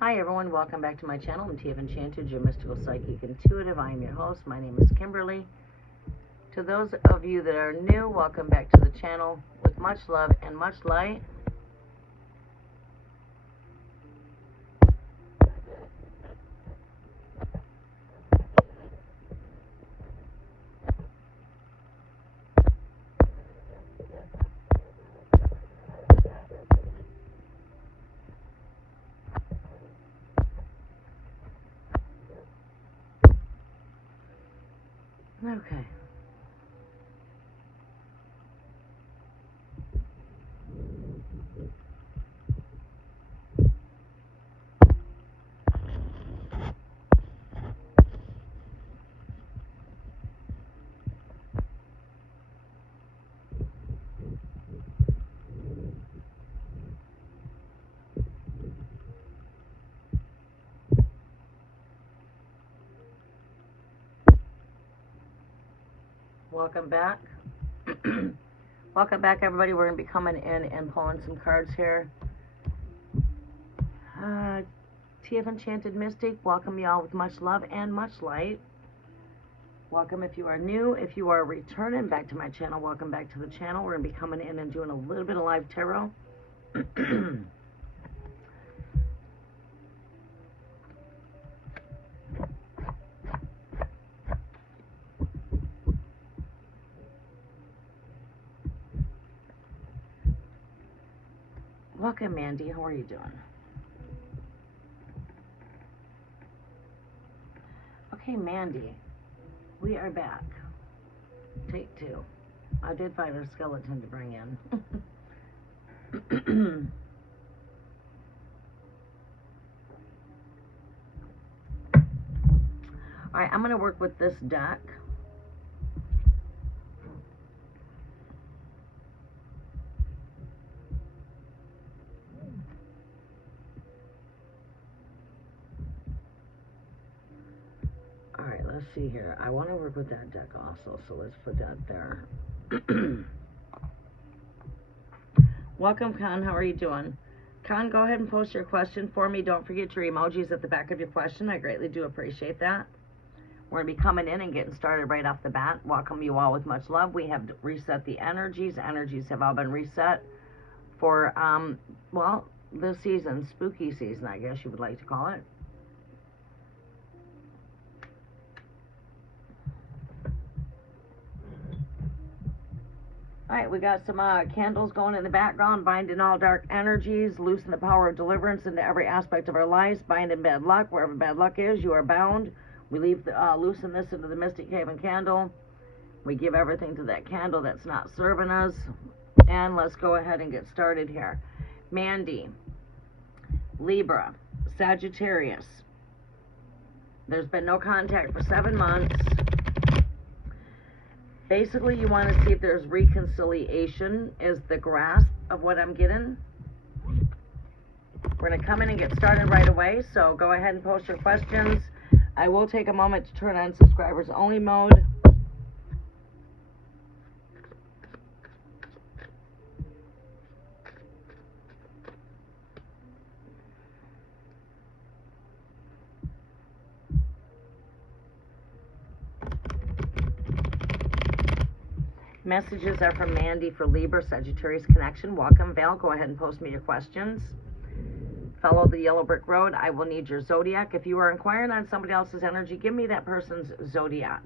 Hi everyone, welcome back to my channel. I'm Tia of Enchanted, your mystical psychic intuitive. I am your host. My name is Kimberly. To those of you that are new, welcome back to the channel with much love and much light. Okay. Welcome back. Welcome back, everybody. We're going to be coming in and pulling some cards here. Tia of Enchanted Mystic, welcome y'all with much love and much light. Welcome if you are new. If you are returning back to my channel, welcome back to the channel. We're going to be coming in and doing a little bit of live tarot. Welcome, Mandy. How are you doing? Okay, Mandy, we are back. Take two. I did find a skeleton to bring in. Alright, I'm going to work with this deck. Alright, let's see here. I want to work with that deck also, so let's put that there. Welcome, Con. How are you doing? Con, go ahead and post your question for me. Don't forget your emojis at the back of your question. I greatly do appreciate that. We're going to be coming in and getting started right off the bat. Welcome you all with much love. We have reset the energies. Energies have all been reset for, well, this season, spooky season, I guess you would like to call it. All right, we got some candles going in the background, binding all dark energies, loosen the power of deliverance into every aspect of our lives, binding bad luck. Wherever bad luck is, you are bound. We loosen this into the Mystic Haven candle. We give everything to that candle that's not serving us. And let's go ahead and get started here. Mandy, Libra, Sagittarius. There's been no contact for 7 months. Basically, you want to see if there's reconciliation is the grasp of what I'm getting. We're going to come in and get started right away, so go ahead and post your questions. I will take a moment to turn on subscribers only mode. Messages are from Mandy for Libra, Sagittarius connection. Welcome, Val. Go ahead and post me your questions. Follow the yellow brick road. I will need your zodiac. If you are inquiring on somebody else's energy, give me that person's zodiac.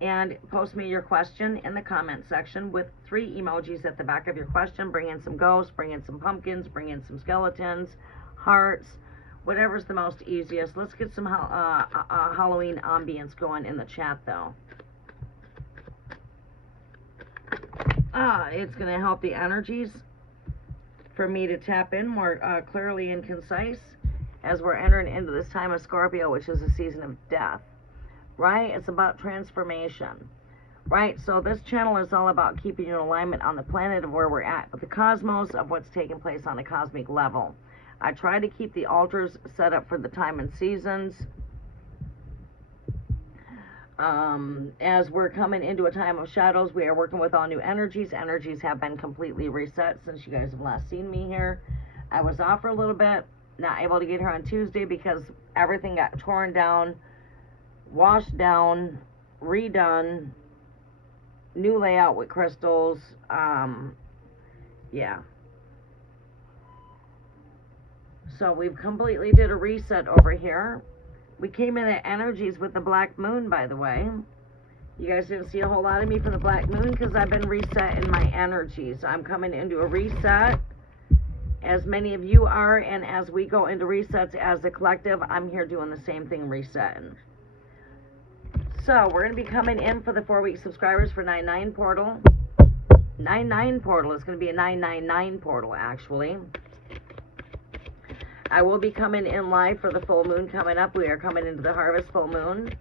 And post me your question in the comment section with 3 emojis at the back of your question. Bring in some ghosts, bring in some pumpkins, bring in some skeletons, hearts, whatever's the most easiest. Let's get some Halloween ambience going in the chat, though. It's going to help the energies for me to tap in more clearly and concise as we're entering into this time of Scorpio, which is a season of death, right? It's about transformation, right? So this channel is all about keeping you in alignment on the planet of where we're at, with the cosmos, of what's taking place on a cosmic level. I try to keep the altars set up for the time and seasons. As we're coming into a time of shadows, we are working with all new energies. Energies have been completely reset since you guys have last seen me here. I was off for a little bit. Not able to get here on Tuesday because everything got torn down, washed down, redone, new layout with crystals. Yeah. So we've completely did a reset over here. We came in at energies with the black moon, by the way. You guys didn't see a whole lot of me for the black moon because I've been resetting my energies. I'm coming into a reset, as many of you are, and as we go into resets as a collective, I'm here doing the same thing, resetting. So we're going to be coming in for the 4-week subscribers for 9/9 portal. 9/9 portal is going to be a 999 portal, actually. I will be coming in live for the full moon coming up. We are coming into the harvest full moon.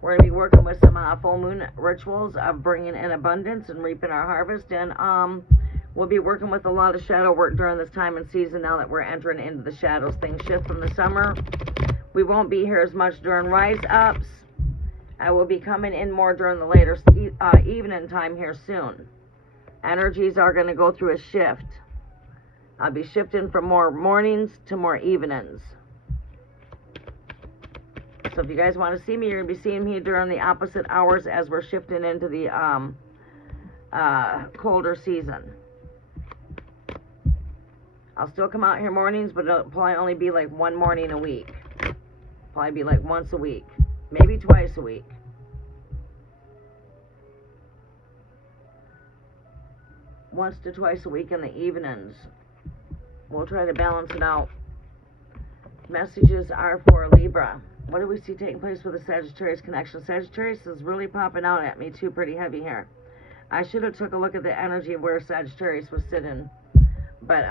We're going to be working with some full moon rituals of bringing in abundance and reaping our harvest. And we'll be working with a lot of shadow work during this time and season now that we're entering into the shadows. Things shift from the summer. We won't be here as much during rise ups. I will be coming in more during the later evening time here soon. Energies are going to go through a shift. I'll be shifting from more mornings to more evenings. So if you guys want to see me, you're going to be seeing me during the opposite hours as we're shifting into the colder season. I'll still come out here mornings, but it'll probably only be like one morning a week. Probably be like once a week. Maybe twice a week. Once to twice a week in the evenings. We'll try to balance it out. Messages are for Libra. What do we see taking place with the Sagittarius connection? Sagittarius is really popping out at me too, pretty heavy here. I should have took a look at the energy of where Sagittarius was sitting. But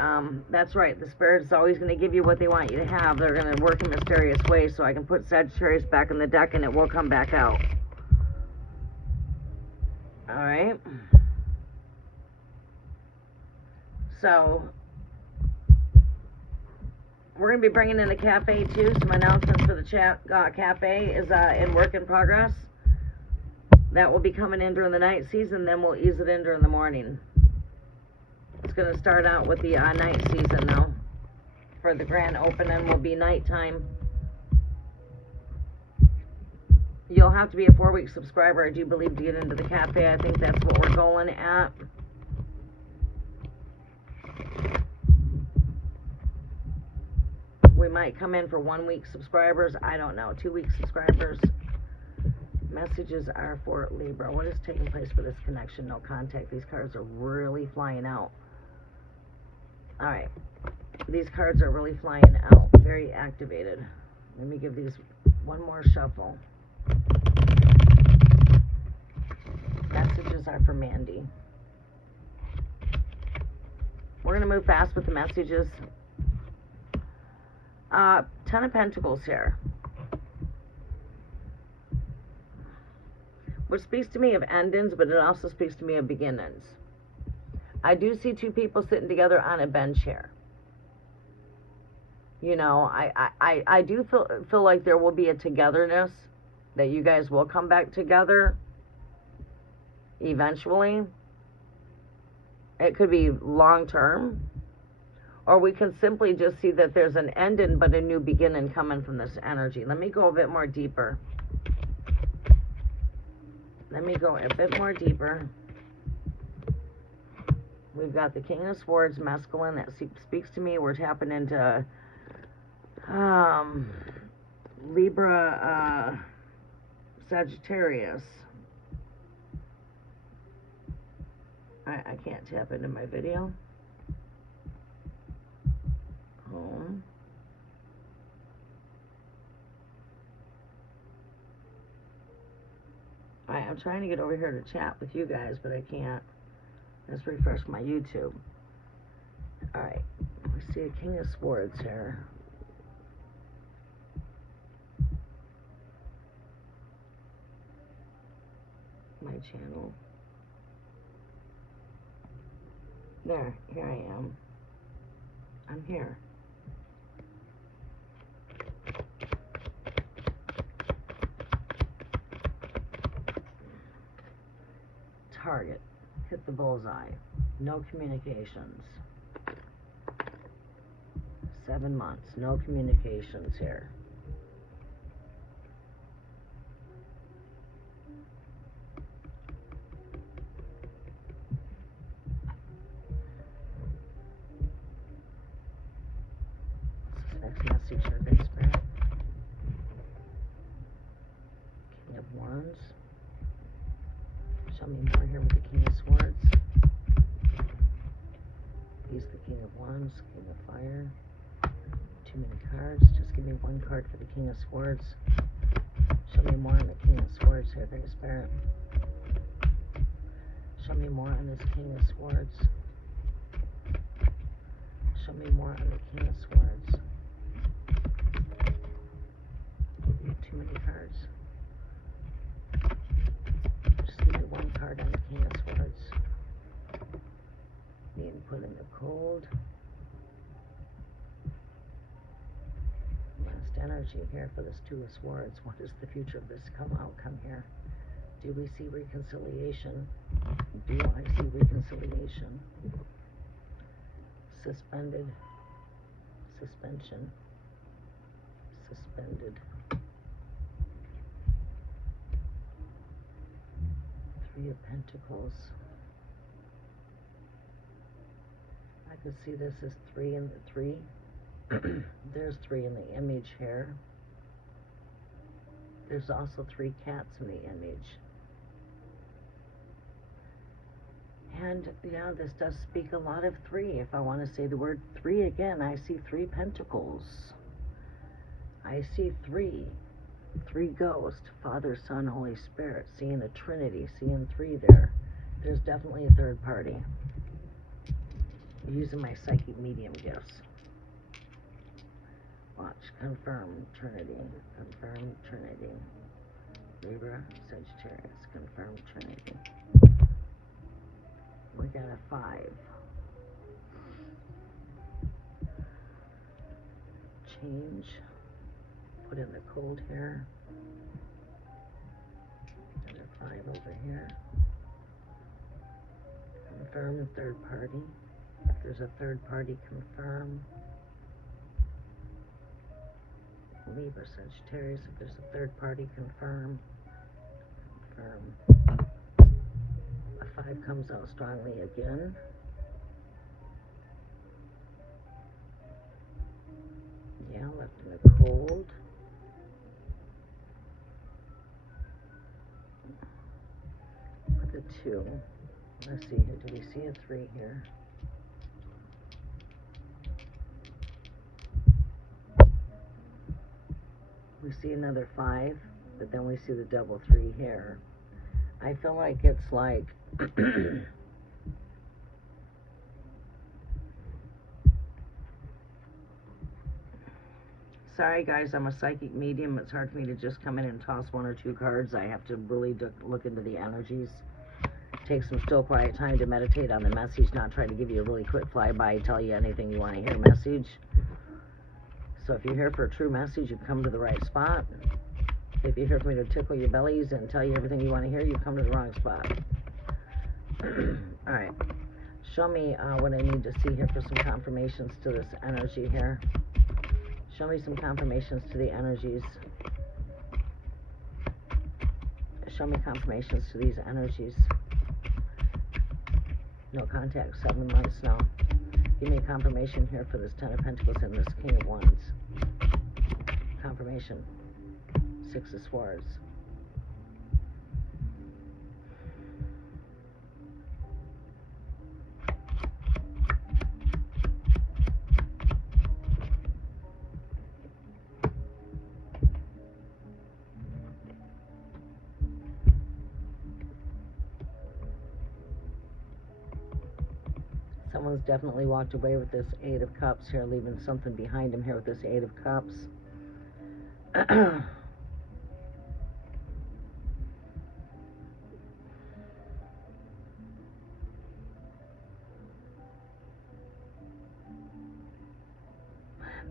that's right. The Spirit is always going to give you what they want you to have. They're going to work in mysterious ways, so I can put Sagittarius back in the deck and it will come back out. Alright. So we're going to be bringing in the cafe too. Some announcements for the cafe is in work in progress. That will be coming in during the night season. Then we'll ease it in during the morning. It's going to start out with the night season though. For the grand opening will be nighttime. You'll have to be a 4-week subscriber, I do believe, to get into the cafe. I think that's what we're going at. We might come in for 1-week subscribers. I don't know. 2-week subscribers. Messages are for Libra. What is taking place for this connection? No contact. These cards are really flying out. Alright. These cards are really flying out. Very activated. Let me give these one more shuffle. Messages are for Mandy. We're going to move fast with the messages. 10 of Pentacles here. Which speaks to me of endings, but it also speaks to me of beginnings. I do see two people sitting together on a bench here. You know, I do feel like there will be a togetherness, that you guys will come back together eventually. It could be long term. Or we can simply just see that there's an ending but a new beginning coming from this energy. Let me go a bit more deeper. Let me go a bit more deeper. We've got the King of Swords, masculine, that speaks to me. We're tapping into Libra, Sagittarius. I can't tap into my video. Home. I'm trying to get over here to chat with you guys, but I can't. Let's refresh my YouTube. Alright. We see a King of Swords here. My channel. There. Here I am. I'm here. Target. Hit the bullseye. No communications. 7 months. No communications here. Next message here, Big Spirit. King of Wands. Show me more here with the King of Swords. He's the King of Wands, King of Fire. Too many cards. Just give me one card for the King of Swords. Show me more on the King of Swords here, Big Spirit. Show me more on this King of Swords. Show me more on the King of Swords. Too many cards. Just give me one card on the King of Swords. Being put in the cold. Last energy here for this Two of Swords. What is the future of this outcome here? Do we see reconciliation? Do I see reconciliation? Suspended. Suspension. Suspended. Three of Pentacles. I could see this as 3 in the 3. There's 3 in the image here. There's also 3 cats in the image. And yeah, this does speak a lot of 3. If I want to say the word 3 again, I see 3 pentacles. I see 3. 3 ghosts, Father, Son, Holy Spirit. Seeing a Trinity, seeing 3 there. There's definitely a third party. Using my psychic medium gifts. Watch, confirm Trinity, confirm Trinity. Libra, Sagittarius, confirm Trinity. We got a 5. Change. Put in the cold here. Another 5 over here. Confirm third party. If there's a third party, confirm. Libra, Sagittarius. If there's a third party, confirm. Confirm. A 5 comes out strongly again. Yeah, left in the cold. With the 2. Let's see here. Do we see a 3 here? We see another 5, but then we see the double 3 here. I feel like it's like sorry guys, I'm a psychic medium. It's hard for me to just come in and toss 1 or 2 cards. I have to really look into the energies. Take some still quiet time to meditate on the message, not try to give you a really quick flyby, tell you anything you want to hear message. So if you're here for a true message, you've come to the right spot. If you're here for me to tickle your bellies and tell you everything you want to hear, you've come to the wrong spot. Alright. Show me what I need to see here for some confirmations to this energy here. Show me some confirmations to the energies. Show me confirmations to these energies. No contact, 7 months now. Give me a confirmation here for this 10 of Pentacles and this King of Wands. Confirmation. 6 of Swords. Someone's definitely walked away with this 8 of Cups here, leaving something behind him here with this 8 of Cups.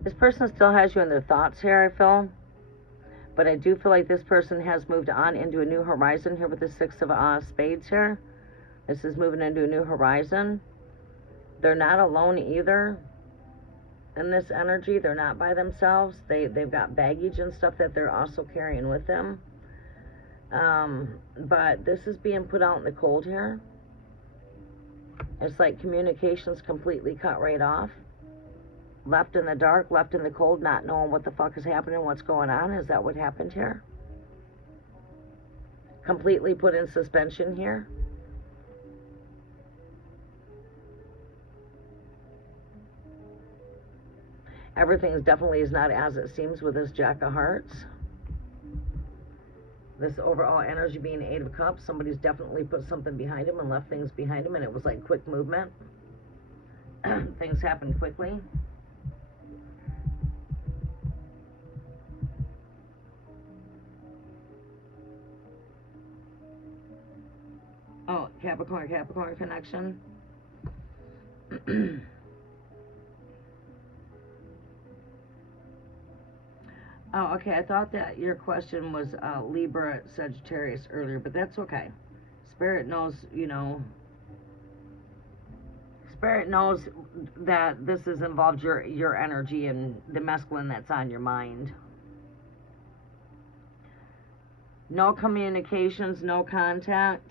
This person still has you in their thoughts here, I feel. But I do feel like this person has moved on into a new horizon here with the 6 of Spades here. This is moving into a new horizon. They're not alone either. in this energy. They're not by themselves. They've got baggage and stuff that they're also carrying with them. But this is being put out in the cold here. It's like communication's completely cut right off. Left in the dark, left in the cold, not knowing what the fuck is happening, what's going on. Is that what happened here? Completely put in suspension here. Everything definitely is not as it seems with this Jack of Hearts. This overall energy being Eight of Cups. Somebody's definitely put something behind him and left things behind him, and it was like quick movement. Things happened quickly. Oh, Capricorn connection. Oh, okay, I thought that your question was Libra, Sagittarius earlier, but that's okay. Spirit knows, you know, Spirit knows that this has involved your energy and the masculine that's on your mind. No communications, no contact.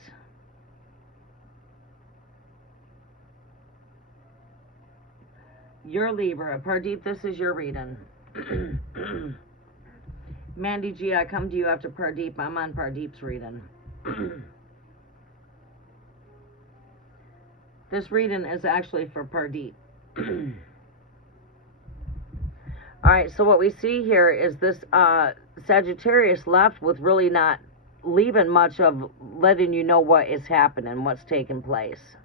You're Libra. Pardeep, this is your reading. Mandy G, I come to you after Pardeep. I'm on Pardeep's reading. This reading is actually for Pardeep. Alright, so what we see here is this Sagittarius left with really not leaving much of letting you know what is happening, what's taking place.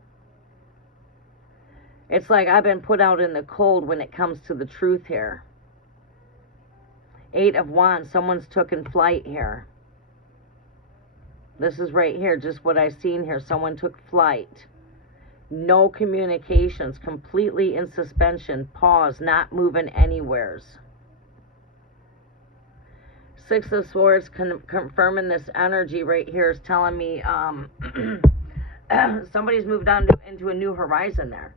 It's like I've been put out in the cold when it comes to the truth here. Eight of Wands, someone's taken flight here. This is right here, just what I've seen here. Someone took flight. No communications, completely in suspension, pause, not moving anywheres. Six of Swords, confirming this energy right here is telling me somebody's moved on into a new horizon there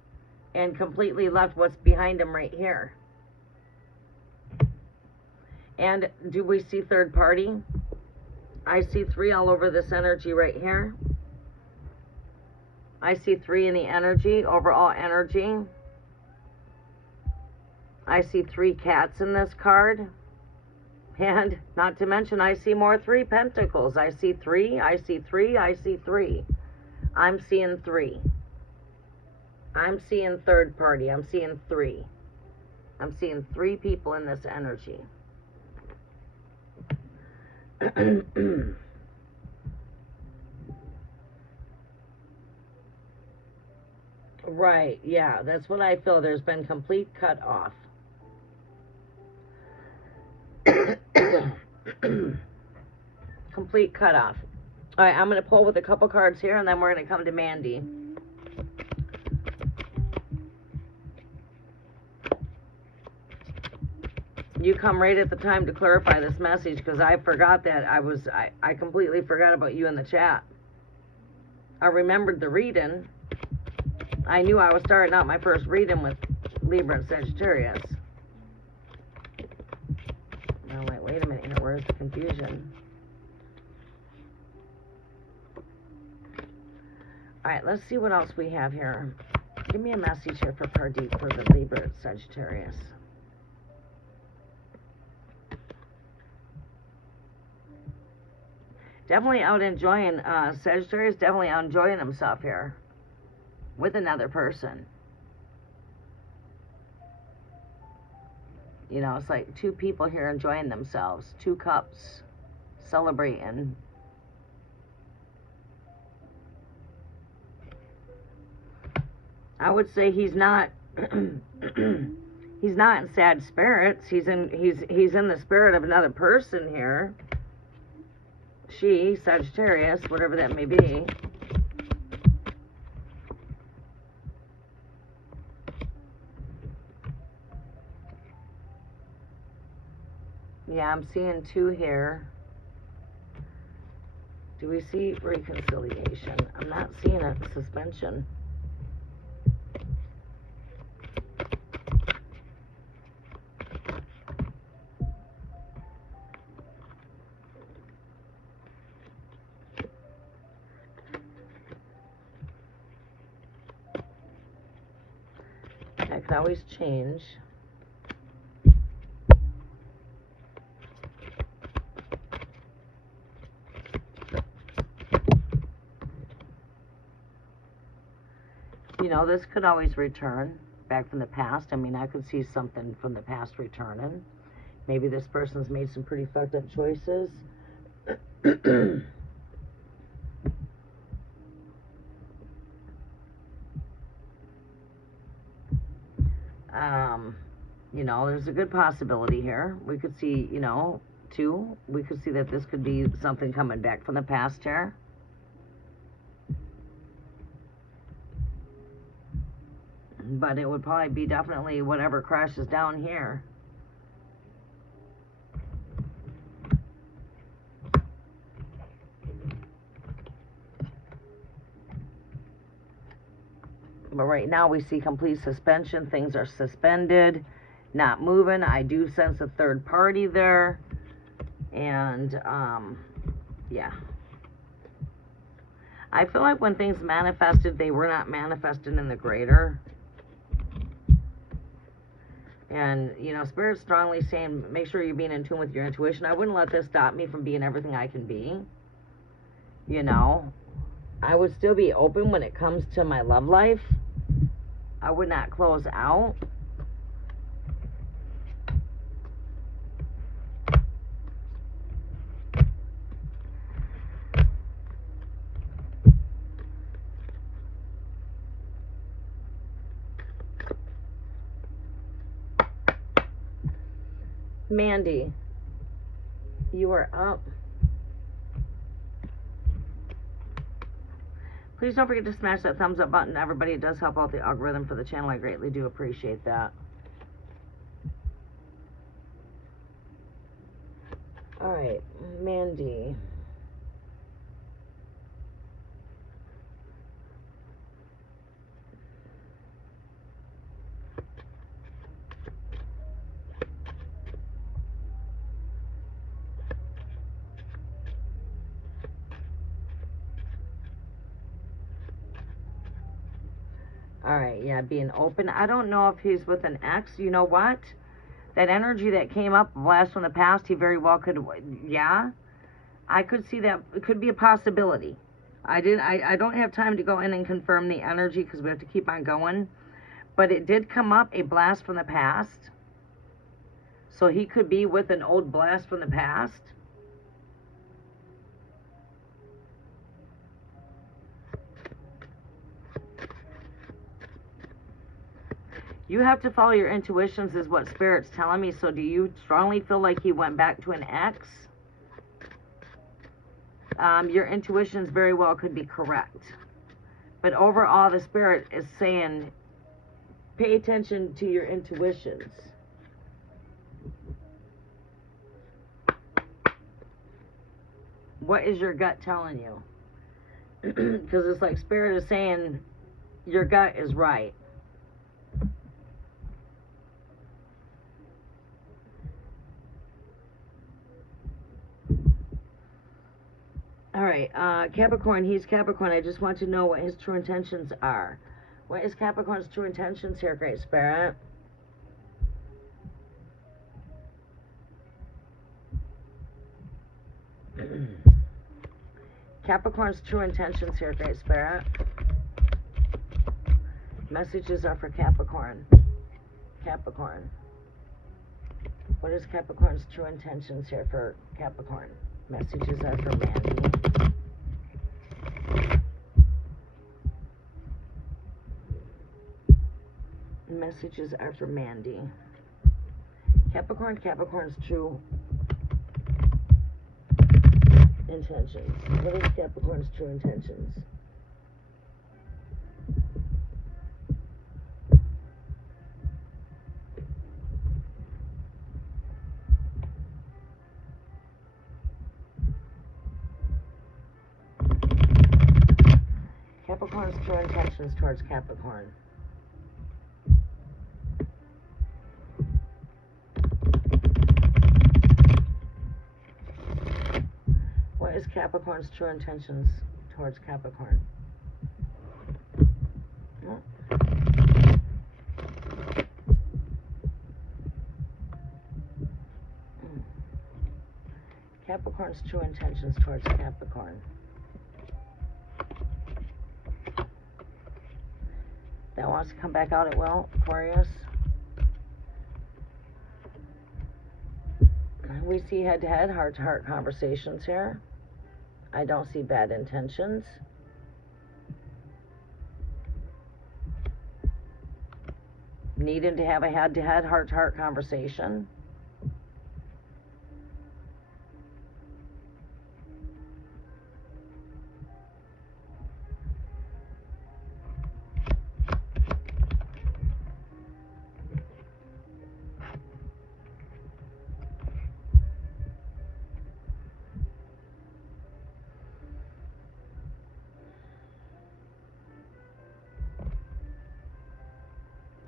and completely left what's behind them right here. And do we see third party? I see 3 all over this energy right here. I see 3 in the energy, overall energy. I see 3 cats in this card. And not to mention, I see more 3 pentacles. I see 3, I see 3, I see 3. I'm seeing 3. I'm seeing third party. I'm seeing 3. I'm seeing 3 people in this energy. Right, yeah, that's what I feel. There's been complete cut off. Complete cut off. All right, I'm going to pull with a couple cards here, and then we're going to come to Mandy. You come right at the time to clarify this message, because I forgot that I completely forgot about you in the chat. I remembered the reading. I knew I was starting out my first reading with Libra and Sagittarius. I'm like, wait a minute here, where's the confusion? Alright, let's see what else we have here. Give me a message here for Pardeep for the Libra and Sagittarius. Definitely out enjoying, Sagittarius definitely out enjoying himself here with another person. You know, it's like 2 people here enjoying themselves. 2 cups, celebrating. I would say he's not he's not in sad spirits. He's in the spirit of another person here. She, Sagittarius, whatever that may be. Yeah, I'm seeing 2 here. Do we see reconciliation? I'm not seeing a suspension. could always change. You know, this could always return back from the past. I mean, I could see something from the past returning. Maybe this person's made some pretty fucked up choices. You know, there's a good possibility here. We could see, you know, too, we could see that this could be something coming back from the past here. But it would probably be definitely whatever crashes down here. But right now we see complete suspension. Things are suspended, not moving. I do sense a third party there. And, yeah. I feel like when things manifested, they were not manifested in the greater. And, you know, Spirit's strongly saying, make sure you're being in tune with your intuition. I wouldn't let this stop me from being everything I can be. You know, I would still be open when it comes to my love life. I would not close out. Mandy, you are up. Please don't forget to smash that thumbs up button, everybody. It does help out the algorithm for the channel. I greatly do appreciate that. All right, Mandy. All right, yeah, being open. I don't know if he's with an ex. You know what? That energy that came up last from the past, he very well could, yeah. I could see that. It could be a possibility. I don't have time to go in and confirm the energy because we have to keep on going. But it did come up, a blast from the past. So he could be with an old blast from the past. You have to follow your intuitions is what Spirit's telling me. So do you strongly feel like he went back to an ex? Your intuitions very well could be correct. But overall, the Spirit is saying, pay attention to your intuitions. What is your gut telling you? Because it's like Spirit is saying, your gut is right. All right, Capricorn, he's Capricorn. I just want to know what his true intentions are. What is Capricorn's true intentions here, Great Spirit? Capricorn's true intentions here, Great Spirit. Messages are for Capricorn. Capricorn. What is Capricorn's true intentions here for Capricorn? Messages are for Mandy. Messages are for Mandy. Capricorn's true intentions. What is Capricorn's true intentions? Capricorn's true intentions towards Capricorn. What is Capricorn's true intentions towards Capricorn? Oh. Capricorn's true intentions towards Capricorn. That wants to come back out at will, Aquarius. We see head-to-head, heart-to-heart conversations here. I don't see bad intentions. Needing to have a head-to-head, heart-to-heart conversation.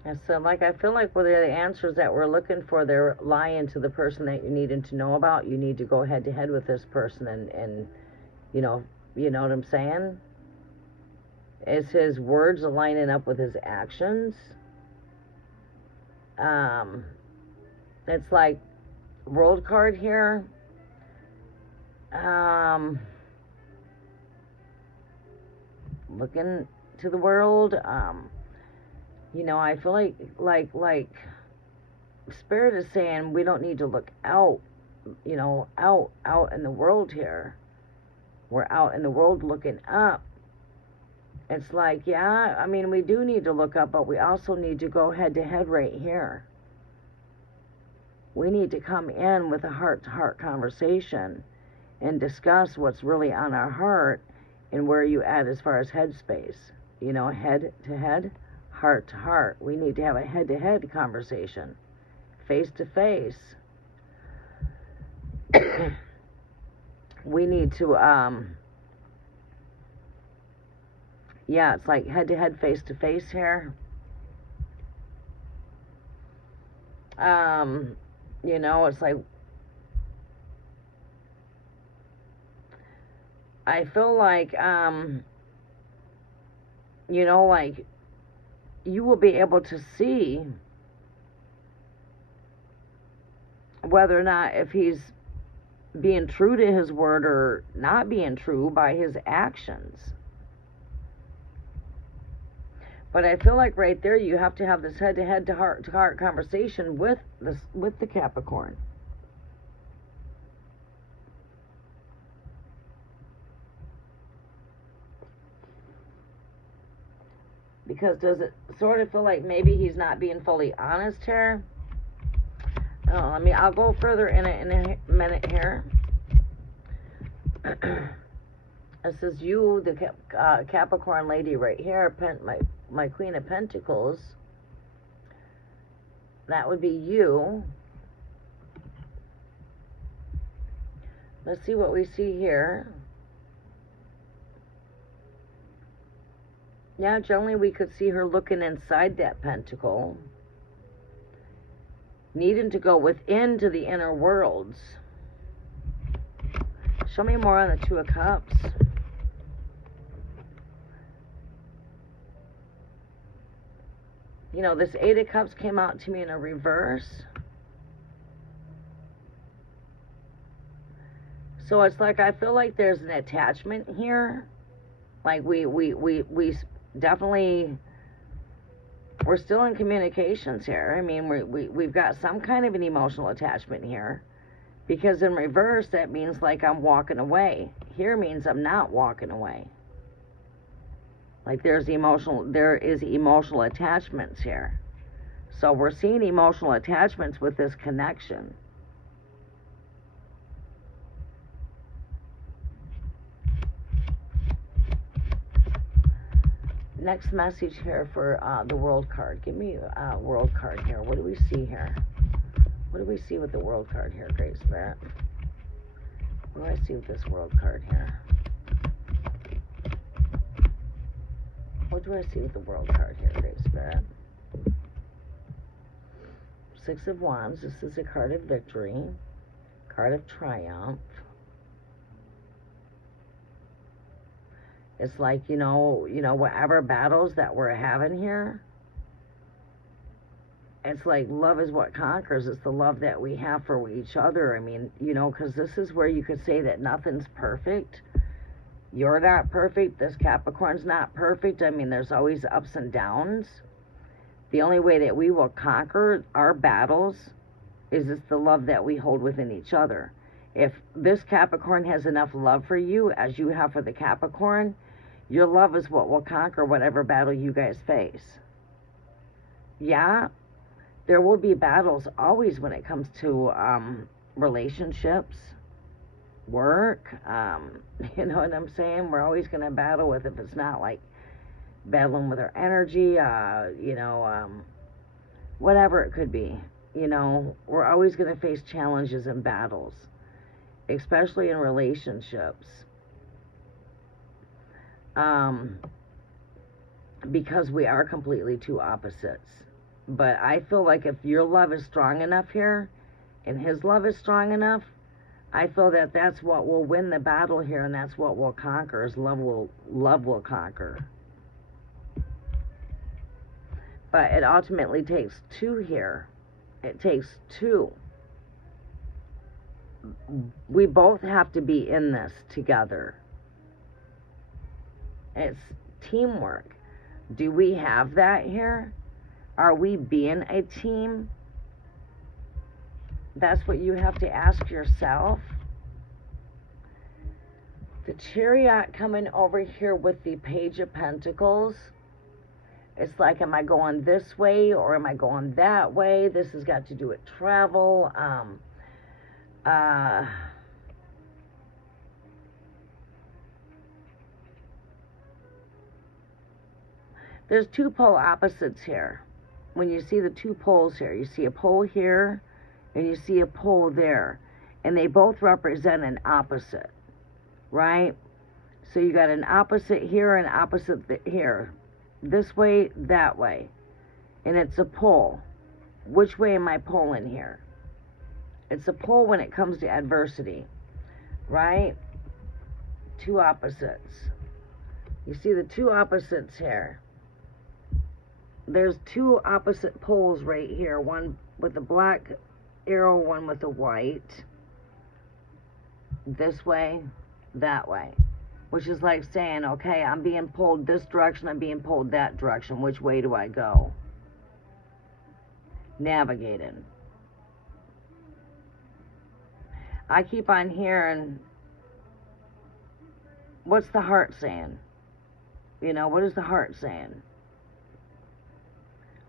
And so, I feel like with the answers that we're looking for, they're lying to the person that you needed to know about. You need to go head to head with this person, and you know what I'm saying? Is his words lining up with his actions? It's like world card here. Looking to the world. I feel like Spirit is saying we don't need to look out, out in the world here. We're out in the world looking up. It's like, yeah, I mean, we do need to look up, but we also need to go head to head right here. We need to come in with a heart-to-heart conversation and discuss what's really on our heart and where you at as far as headspace. Head to head, heart to heart. We need to have a head-to-head conversation, face-to-face. We need to, yeah, it's like head-to-head, face-to-face here. It's like, I feel like, like, you will be able to see whether or not, if he's being true to his word or not being true by his actions. But I feel like right there you have to have this head-to-head, heart-to-heart conversation with the Capricorn. Because does it sort of feel like maybe he's not being fully honest here? I'll go further in a minute here. This is you, the Capricorn lady right here, my Queen of Pentacles. That would be you. Let's see what we see here. Yeah, generally we could see her looking inside that pentacle, needing to go within to the inner worlds. Show me more on the Two of Cups. This Eight of Cups came out to me in a reverse. So it's like, I feel like there's an attachment here. Like we definitely, we're still in communications here. I mean, we've got some kind of an emotional attachment here. Because in reverse, that means like I'm walking away. Here means I'm not walking away. Like there is emotional attachments here. So we're seeing emotional attachments with this connection. Next message here for the World card. Give me a World card here. What do we see here? What do we see with the World card here, Great Spirit? What do I see with this World card here? What do I see with the World card here, Great Spirit? Six of Wands. This is a card of victory. Card of triumph. It's like, whatever battles that we're having here, it's like love is what conquers. It's the love that we have for each other. I mean, you know, because this is where you could say that nothing's perfect. You're not perfect. This Capricorn's not perfect. I mean, there's always ups and downs. The only way that we will conquer our battles is it's the love that we hold within each other. If this Capricorn has enough love for you as you have for the Capricorn, your love is what will conquer whatever battle you guys face. Yeah, there will be battles always when it comes to relationships, work, you know what I'm saying? We're always going to battle with, if it's not like battling with our energy, you know, whatever it could be. You know, we're always going to face challenges and battles, especially in relationships, because we are completely two opposites. But I feel like if your love is strong enough here, and his love is strong enough, I feel that that's what will win the battle here, and that's what will conquer, is love will conquer. But it ultimately takes two here. It takes two. We both have to be in this together. It's teamwork. Do we have that here? Are we being a team? That's what you have to ask yourself. The Chariot coming over here with the Page of Pentacles. It's like, am I going this way or am I going that way? This has got to do with travel. There's two pole opposites here. When you see the two poles here, you see a pole here and you see a pole there. And they both represent an opposite, right? So you got an opposite here and opposite here. This way, that way. And it's a pole. Which way am I pulling here? It's a pole when it comes to adversity, right? Two opposites. You see the two opposites here. There's two opposite poles right here. One with a black arrow, one with a white. This way, that way. Which is like saying, okay, I'm being pulled this direction, I'm being pulled that direction. Which way do I go? Navigating. I keep on hearing, what's the heart saying? You know, what is the heart saying?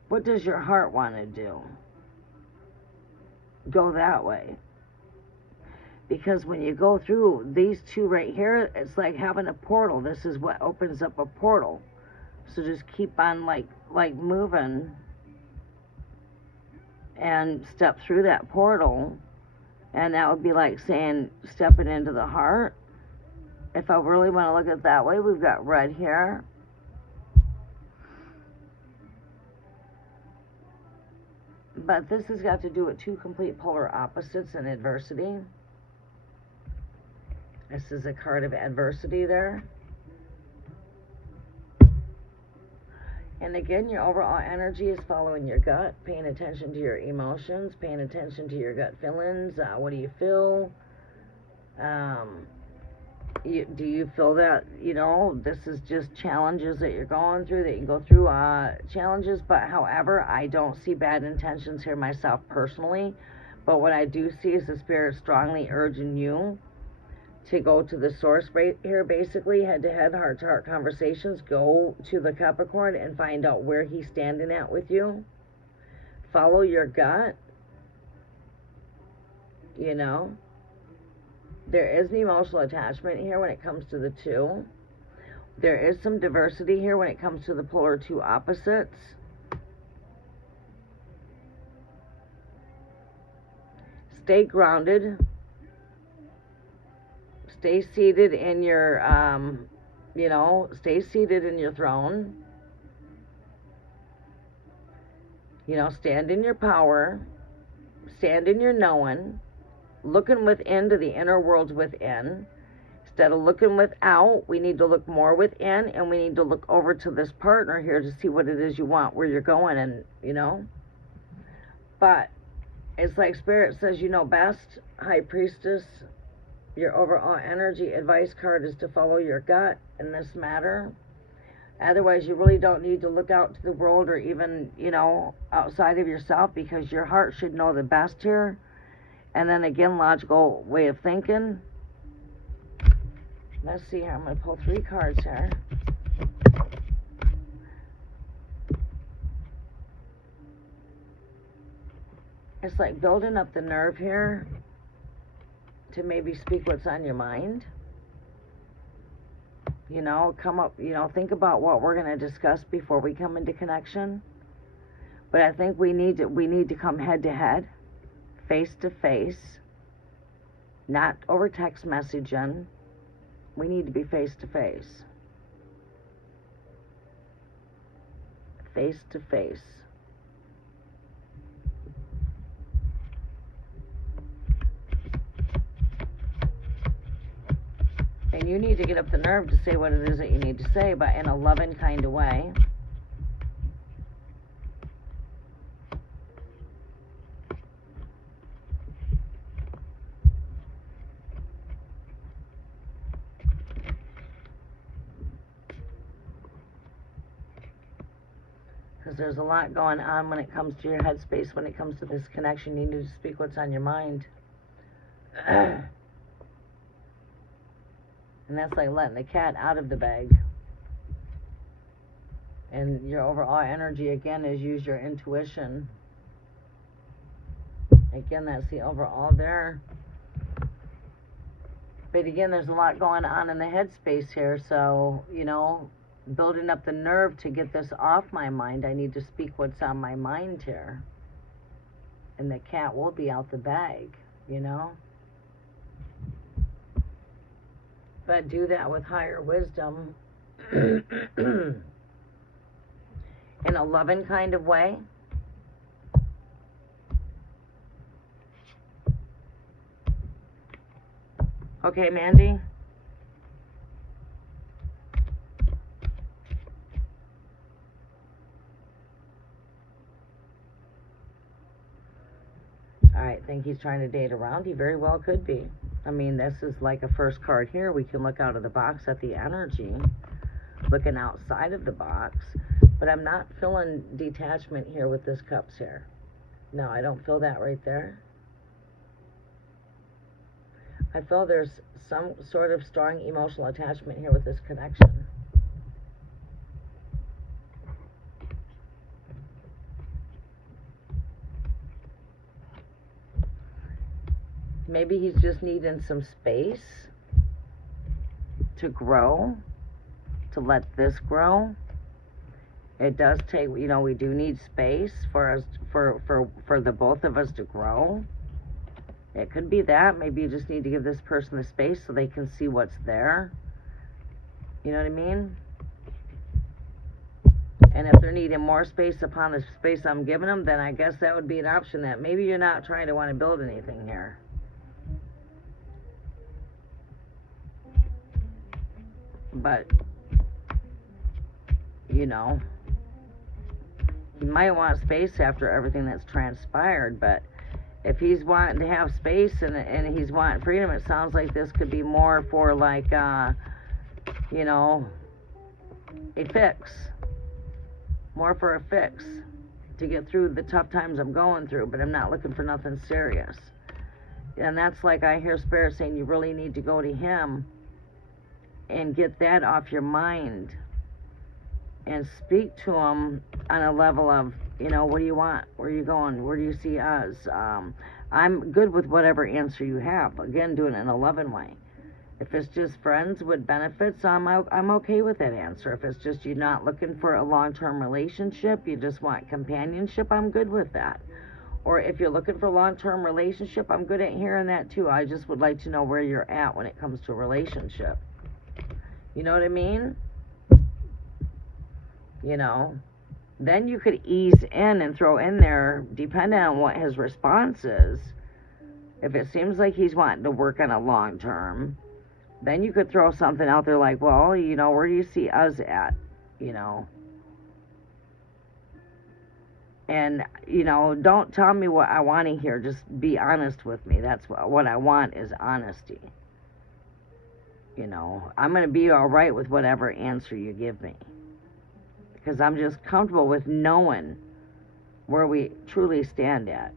What does your heart want to do? Go that way. Because when you go through these two right here, it's like having a portal. This is what opens up a portal. So just keep on like moving and step through that portal. And that would be like saying stepping into the heart. If I really want to look at it that way, we've got red here. But this has got to do with two complete polar opposites in adversity. This is a card of adversity there. And again, your overall energy is following your gut, paying attention to your emotions, paying attention to your gut feelings. What do you feel? Do you feel that, you know, this is just challenges that you're going through, that you can go through challenges? But however, I don't see bad intentions here myself personally. But what I do see is the Spirit strongly urging you to go to the source right here, basically, head-to-head, heart-to-heart conversations. Go to the Capricorn and find out where he's standing at with you. Follow your gut. You know, there is an emotional attachment here when it comes to the two. There is some diversity here when it comes to the polar two opposites. Stay grounded. Stay seated in your, you know, stay seated in your throne. You know, stand in your power. Stand in your knowing. Looking within to the inner worlds within. Instead of looking without, we need to look more within, and we need to look over to this partner here to see what it is you want, where you're going, and, you know. But it's like Spirit says you know best. High Priestess, your overall energy advice card is to follow your gut in this matter. Otherwise, you really don't need to look out to the world or even, you know, outside of yourself, because your heart should know the best here. And then again, logical way of thinking. Let's see here. I'm going to pull 3 cards here. It's like building up the nerve here to maybe speak what's on your mind. You know, come up, you know, think about what we're going to discuss before we come into connection. But I think we need to come head to head, face to face, not over text messaging. We need to be face to face. Face to face. And you need to get up the nerve to say what it is that you need to say, but in a loving kind of way. Because there's a lot going on when it comes to your headspace, when it comes to this connection. You need to speak what's on your mind. And that's like letting the cat out of the bag. And your overall energy, again, is use your intuition. Again, that's the overall there. But again, there's a lot going on in the headspace here. So, you know, building up the nerve to get this off my mind, I need to speak what's on my mind here. And the cat will be out the bag, you know. But do that with higher wisdom. In a loving kind of way. Okay, Mandy? Alright, think he's trying to date around? He very well could be. I mean, this is like a first card here. We can look out of the box at the energy. Looking outside of the box. But I'm not feeling detachment here with this cups here. No, I don't feel that right there. I feel there's some sort of strong emotional attachment here with this connection. Maybe he's just needing some space to grow, to let this grow. It does take, you know, we do need space for us, for the both of us to grow. It could be that. Maybe you just need to give this person the space so they can see what's there. You know what I mean? And if they're needing more space upon the space I'm giving them, then I guess that would be an option, that maybe you're not trying to want to build anything here. But, you know, you might want space after everything that's transpired, but if he's wanting to have space and he's wanting freedom, it sounds like this could be more for, like, you know, a fix. More for a fix to get through the tough times I'm going through, but I'm not looking for nothing serious. And that's like, I hear Spirit saying you really need to go to him and get that off your mind and speak to him on a level of, you know, what do you want? Where are you going? Where do you see us? I'm good with whatever answer you have. Again, doing it in a loving way. If it's just friends with benefits, I'm okay with that answer. If it's just you're not looking for a long-term relationship, you just want companionship, I'm good with that. Or if you're looking for a long-term relationship, I'm good at hearing that too. I just would like to know where you're at when it comes to a relationship. You know what I mean? You know, then you could ease in and throw in there, depending on what his response is. If it seems like he's wanting to work on a long term, then you could throw something out there like, well, you know, where do you see us at? You know. And, you know, don't tell me what I want to hear. Just be honest with me. That's what I want is honesty. You know, I'm going to be all right with whatever answer you give me. Because I'm just comfortable with knowing where we truly stand at.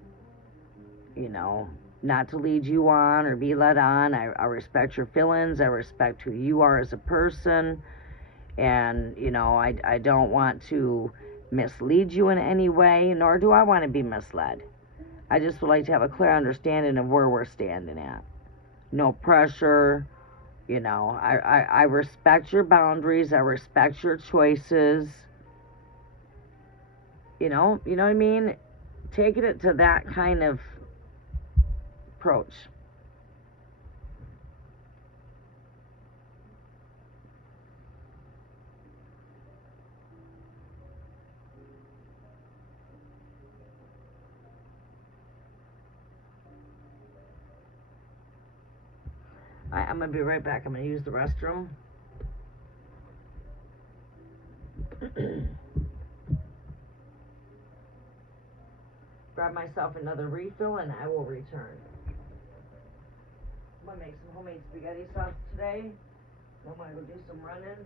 You know, not to lead you on or be led on. I respect your feelings. I respect who you are as a person. And, you know, I don't want to mislead you in any way, nor do I want to be misled. I just would like to have a clear understanding of where we're standing at. No pressure. You know, I respect your boundaries. I respect your choices. You know what I mean? Taking it to that kind of approach. I'm going to be right back. I'm going to use the restroom. Grab myself another refill and I will return. I'm going to make some homemade spaghetti sauce today. I'm going to go do some running.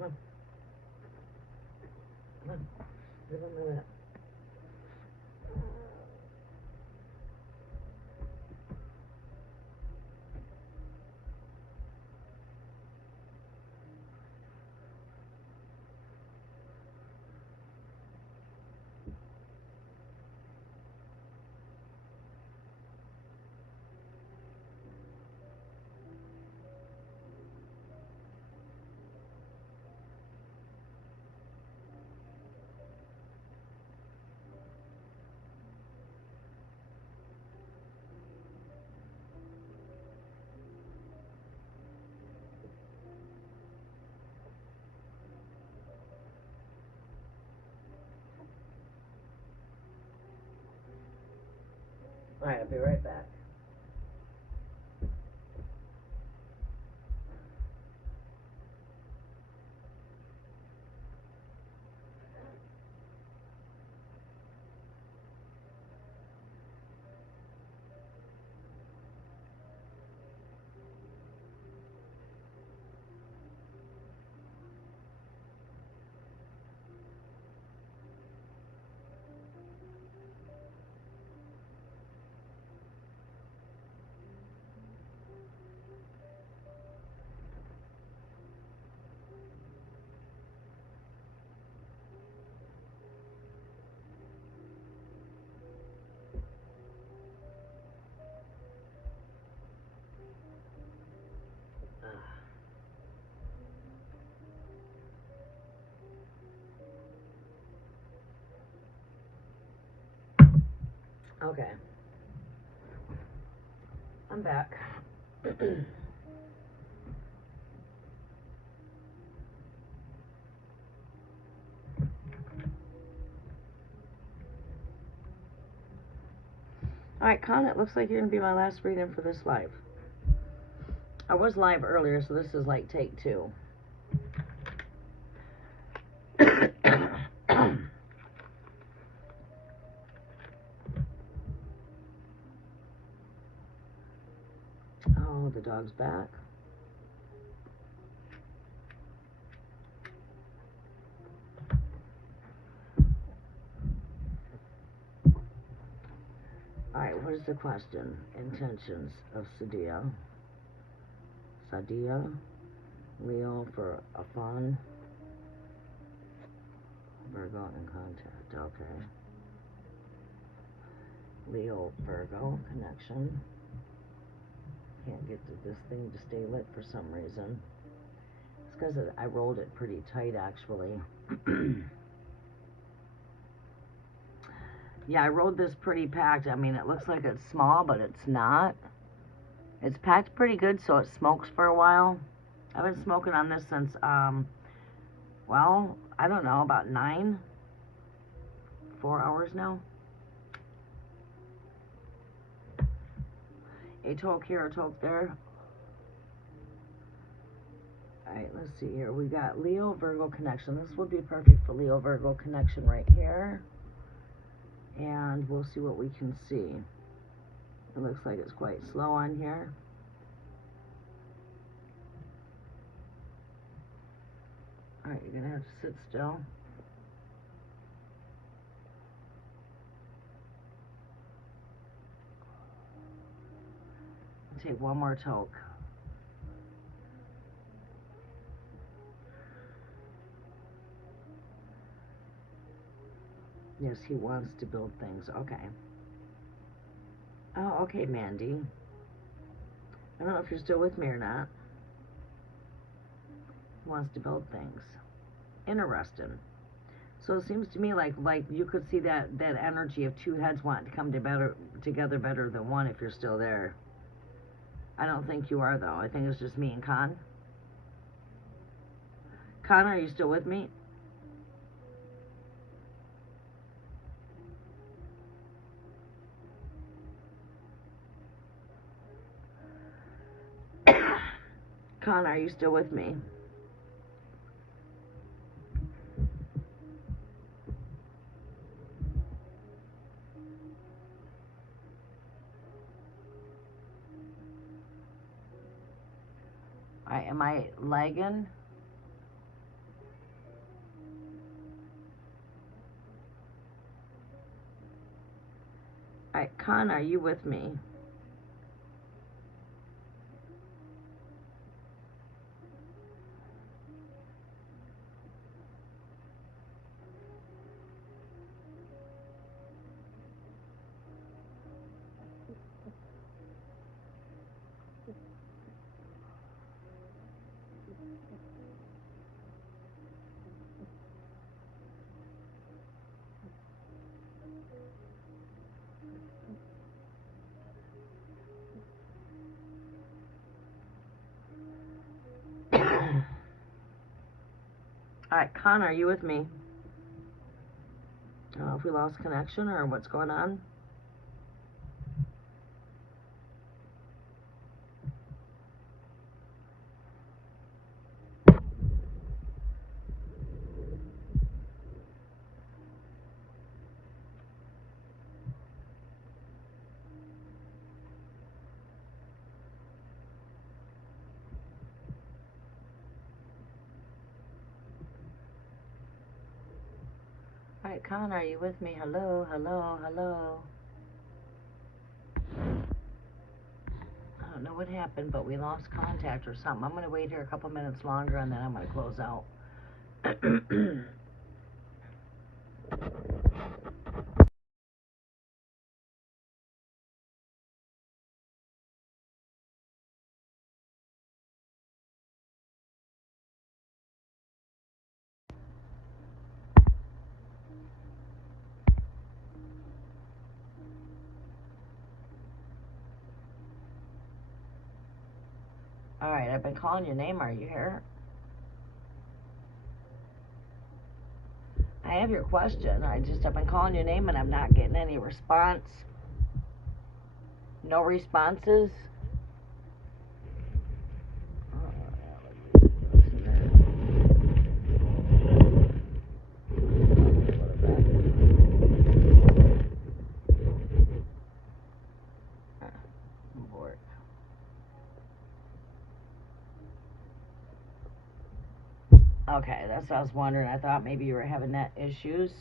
Come on. Come on. Give him a minute. Alright, I'll be right back. Okay. I'm back. Alright, Con, it looks like you're going to be my last reading for this live. I was live earlier, so this is like take 2. Oh, the dog's back. Alright, what is the question? Intentions of Sadia, Leo for a fun, Virgo in contact, okay. Leo, Virgo connection. Can't get to this thing to stay lit for some reason. It's because I rolled it pretty tight, actually. Yeah, I rolled this pretty packed. I mean, it looks like it's small, but it's not. It's packed pretty good, so it smokes for a while. I've been smoking on this since, well, I don't know, about 4 hours now. A toke here, a toke there. Alright, let's see here. We got Leo Virgo connection. This would be perfect for Leo Virgo connection right here. And we'll see what we can see. It looks like it's quite slow on here. Alright, you're going to have to sit still. Take one more toke. Yes, he wants to build things. Okay. Oh, okay, Mandy. I don't know if you're still with me or not. He wants to build things. Interesting. So it seems to me like you could see that energy of two heads wanting to come together better than one if you're still there. I don't think you are, though. I think it's just me and Con. Con, are you still with me? Con, are you still with me? Am I lagging? Alright, Con, are you with me? Alright, Con, are you with me? I don't know if we lost connection or what's going on. Alright, Con, are you with me? Hello, hello, hello. I don't know what happened, but we lost contact or something. I'm going to wait here a couple minutes longer and then I'm going to close out. Alright, I've been calling your name. Are you here? I have your question. I've been calling your name and I'm not getting any response. No responses. Okay, that's what I was wondering. I thought maybe you were having net issues.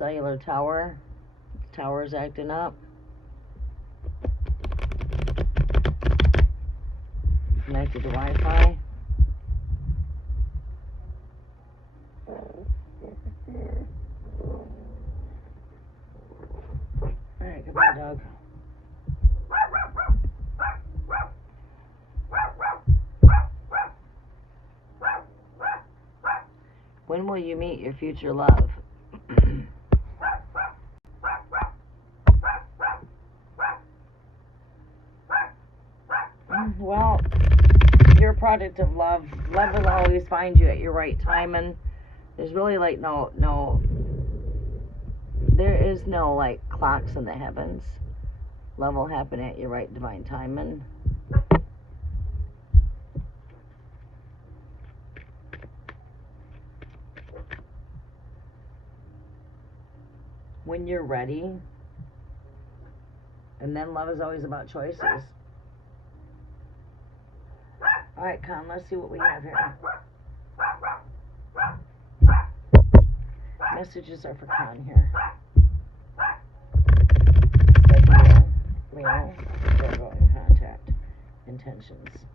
cellular tower. The tower's acting up. Connected to Wi-Fi. Alright, goodbye, dog. When will you meet your future love? Well, you're a product of love. Love will always find you at your right time, and there's really like there is no like clocks in the heavens. Love will happen at your right divine timing. When you're ready. And then love is always about choices. Alright, Con, let's see what we have here. Messages are for Con here. Leo, Virgo in contact. Intentions.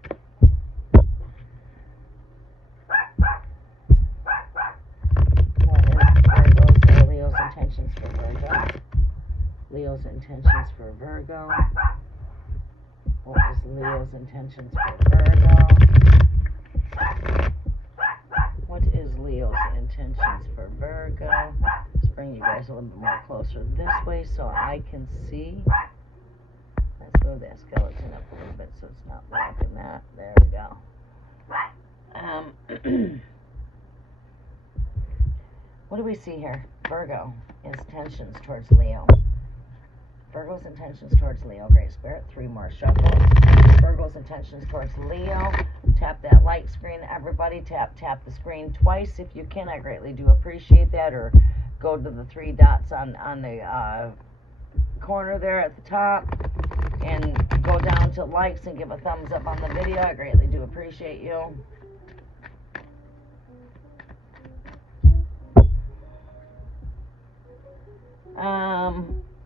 What is Leo's intentions for Virgo? Leo's intentions for Virgo. What is Leo's intentions for Virgo? What is Leo's intentions for Virgo? Let's bring you guys a little bit more closer this way so I can see. Let's move that skeleton up a little bit so it's not blocking that. There we go. What do we see here? Virgo intentions towards Leo. Virgo's intentions towards Leo. Great Spirit. 3 more shuffles. Virgo's intentions towards Leo. Tap that like screen, everybody. Tap the screen twice if you can. I greatly do appreciate that. Or go to the 3 dots on the corner there at the top and go down to likes and give a thumbs up on the video. I greatly do appreciate you.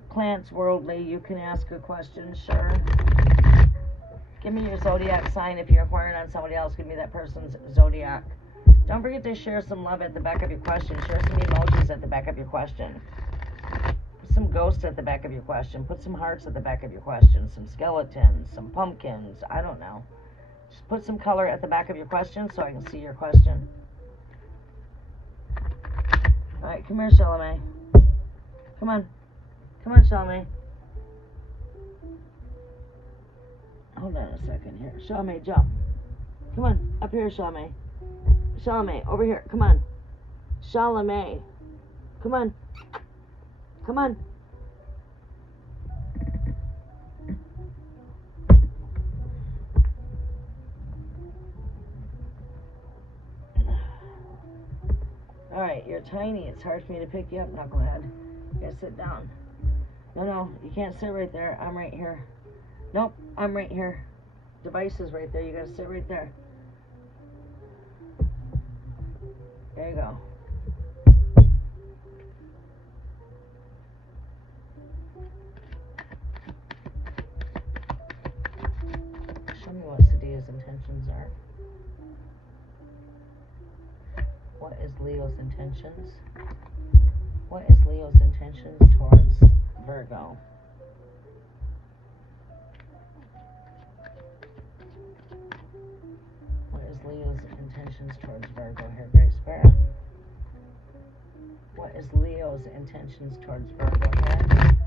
Plants Worldly, you can ask a question, sure. Give me your zodiac sign. If you're inquiring on somebody else, give me that person's zodiac. Don't forget to share some love at the back of your question. Share some emojis at the back of your question. Put some ghosts at the back of your question. Put some hearts at the back of your question. Some skeletons, some pumpkins, I don't know. Just put some color at the back of your question so I can see your question. Alright, come here, Charlamagne. Come on. Come on, Charlamagne. Hold on a second here. Charlamagne, jump. Come on. Up here, Charlamagne. Charlamagne, over here. Come on. Charlamagne. Come on. Come on. Alright, you're tiny. It's hard for me to pick you up, knucklehead. You gotta sit down. No, you can't sit right there. I'm right here. Nope, I'm right here. Device is right there. You gotta sit right there. There you go. Show me what Sadia's intentions are. What is Leo's intentions? What is Leo's intentions towards Virgo? What is Leo's intentions towards Virgo here, Great Spirit? What is Leo's intentions towards Virgo here?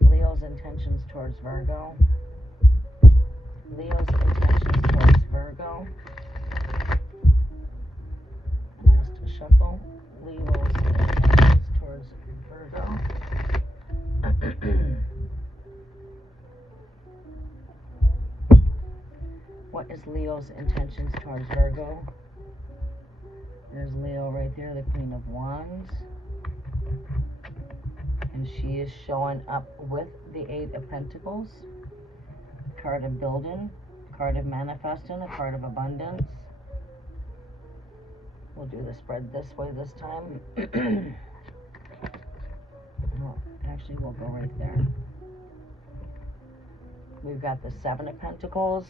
Leo's intentions towards Virgo. Leo's intentions towards Virgo. Last shuffle. Leo's intentions towards Virgo. What is Leo's intentions towards Virgo? There's Leo right there, the Queen of Wands. And she is showing up with the 8 of Pentacles. Card of building, card of manifesting, a card of abundance. We'll do the spread this way this time. Well, actually, we'll go right there. We've got the Seven of Pentacles.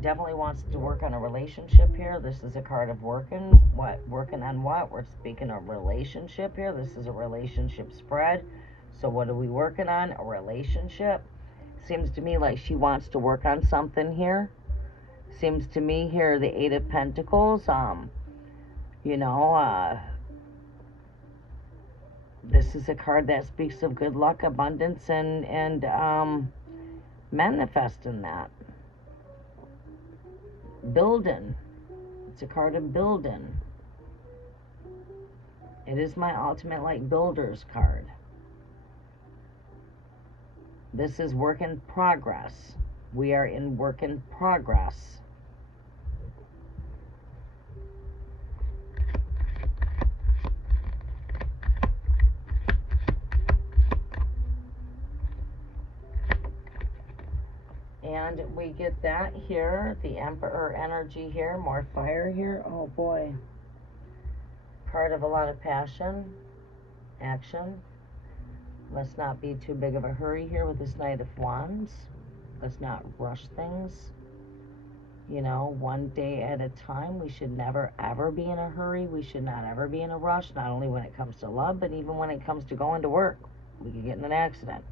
Definitely wants to work on a relationship here. This is a card of working. What? Working on what? We're speaking of relationship here. This is a relationship spread. So what are we working on? A relationship. Seems to me like she wants to work on something here. Seems to me here the Eight of Pentacles. You know, this is a card that speaks of good luck, abundance, and manifesting that. Building. It's a card of building. It is my ultimate like builder's card. This is work in progress. We are in work in progress. And we get that here, the Emperor energy here, more fire here. Oh boy. Card of a lot of passion, action. Let's not be too big of a hurry here with this Knight of Wands. Let's not rush things. You know, one day at a time. We should never ever be in a hurry. We should not ever be in a rush, not only when it comes to love, but even when it comes to going to work. We could get in an accident.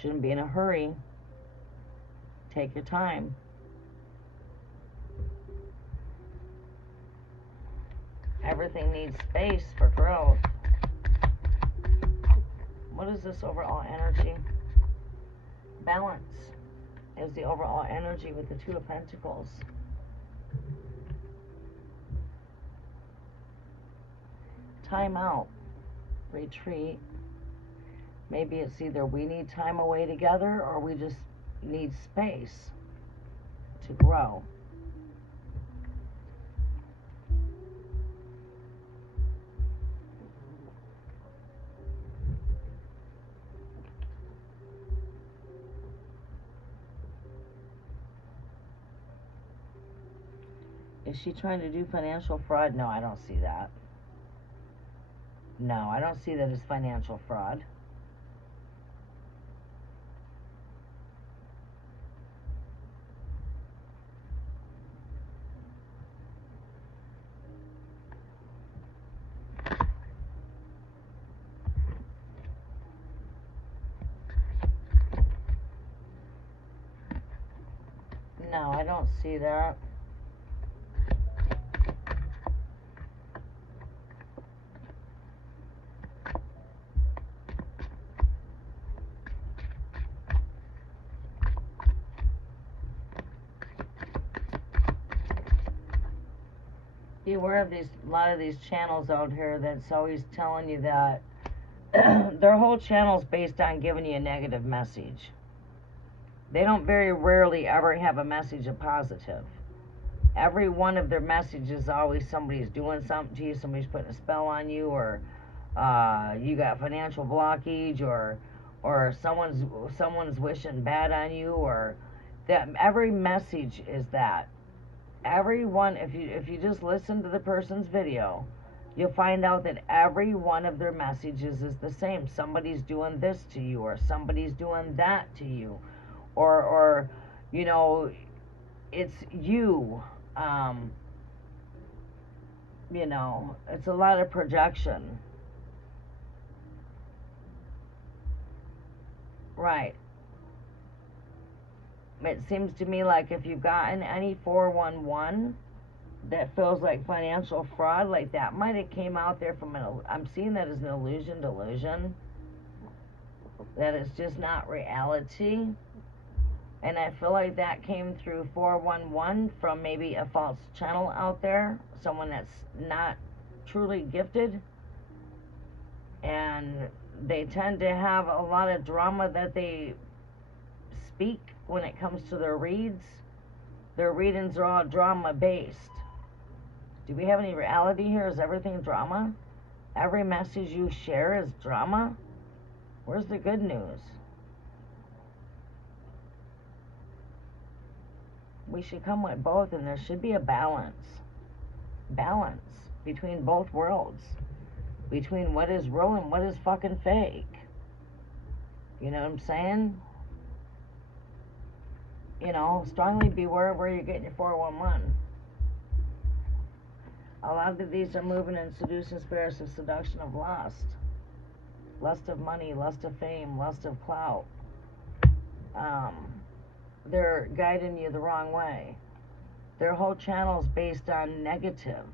Shouldn't be in a hurry. Take your time. Everything needs space for growth. What is this overall energy? Balance is the overall energy with the Two of Pentacles. Time out. Retreat. Maybe it's either we need time away together or we just need space to grow. Is she trying to do financial fraud? No, I don't see that. No, I don't see that as financial fraud. No, I don't see that. Be aware of a lot of these channels out here that's always telling you that their whole channel's based on giving you a negative message. They don't very rarely ever have a message of positive. Every one of their messages always somebody's doing something to you, somebody's putting a spell on you, or you got financial blockage, or someone's wishing bad on you, or that every message is that. Everyone, if you just listen to the person's video, you'll find out that every one of their messages is the same. Somebody's doing this to you, or somebody's doing that to you, or you know, it's you. You know, it's a lot of projection. Right. It seems to me like if you've gotten any 411 that feels like financial fraud, like that might have came out there from I'm seeing that as an delusion. That it's just not reality. And I feel like that came through 411 from maybe a false channel out there. Someone that's not truly gifted. And they tend to have a lot of drama that they speak when it comes to their reads. Their readings are all drama based. Do we have any reality here? Is everything drama? Every message you share is drama? Where's the good news? we should come with both, and there should be a balance between both worlds, between what is real and what is fucking fake. You know what I'm saying? You know, strongly beware where you're getting your 411. A lot of these are moving in seducing spirits of seduction of lust. Lust of money, lust of fame, lust of clout. They're guiding you the wrong way. Their whole channel is based on negative.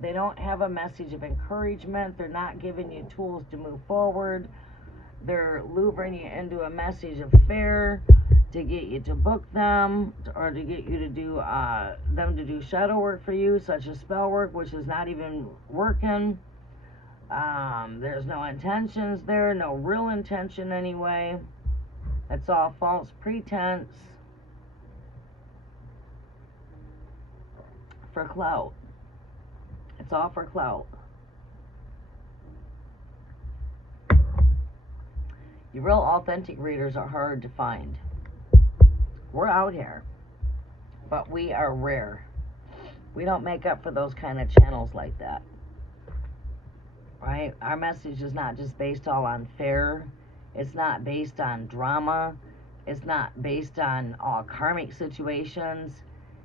They don't have a message of encouragement. They're not giving you tools to move forward. They're luring you into a message of fear to get you to book them, or to get you to do them to do shadow work for you, such as spell work, which is not even working. There's no intentions there, no real intention anyway. It's all false pretense for clout. It's all for clout. Your real authentic readers are hard to find. We're out here, but we are rare. We don't make up for those kind of channels like that, right? Our message is not just based all on fear. It's not based on drama. It's not based on all karmic situations.